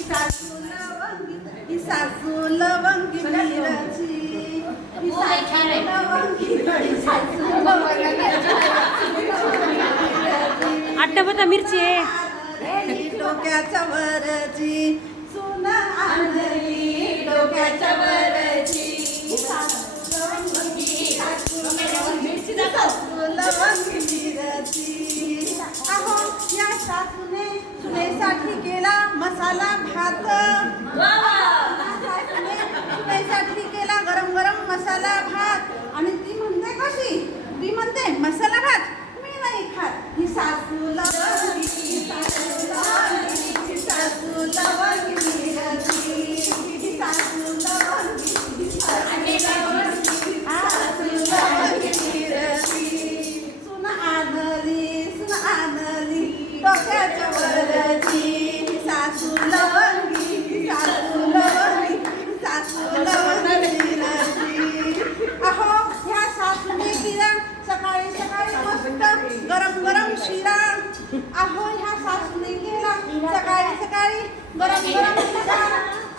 सासू लवंगी सासू लवंगी मिरची सासू लवंगी सासू मिरची. डोक्याच्या वरची. सुना आणली डोक्याच्या साठी केला मसाला भात. सकाळी सकाळी गरम गरम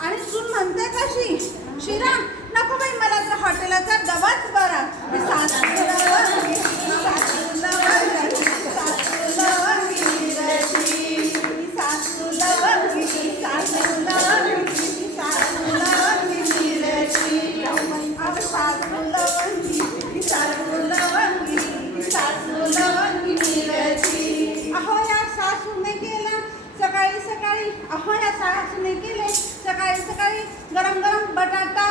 आणि सून म्हणते कशी? शिरा नको बाई मला तर हॉटेलाचा डबाच बरा. सकाळी सकाळी गरम गरम बटाटा